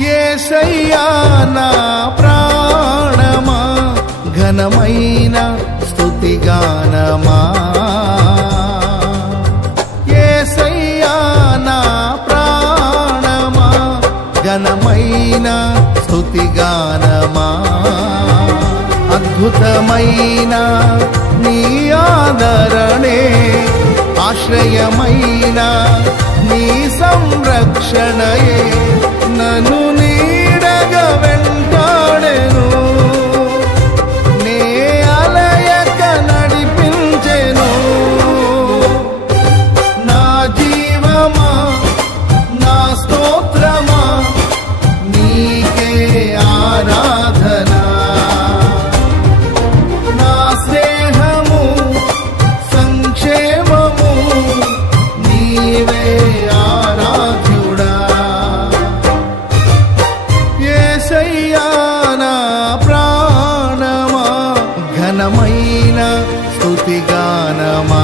యేసయ్యా నా ప్రాణమా ఘనమైన స్తుతిగానమా యేసయ్యా నా ప్రాణమా ఘనమైన స్తుతిగానమా అద్భుతమైన నీ ఆదరణే ఆశ్రయమైన నీ సంరక్షణయే నన్ను నీడగా వెంటాడెను నే అలయక నడిపించెను నా జీవమా నా స్తోత్రమా నీకే ఆరాధన నా స్నేహము సంక్షేమము నీవే ఆరాధ్యుడా యేసయ్యా నా ప్రాణమా ఘనమైన స్తుతిగానమా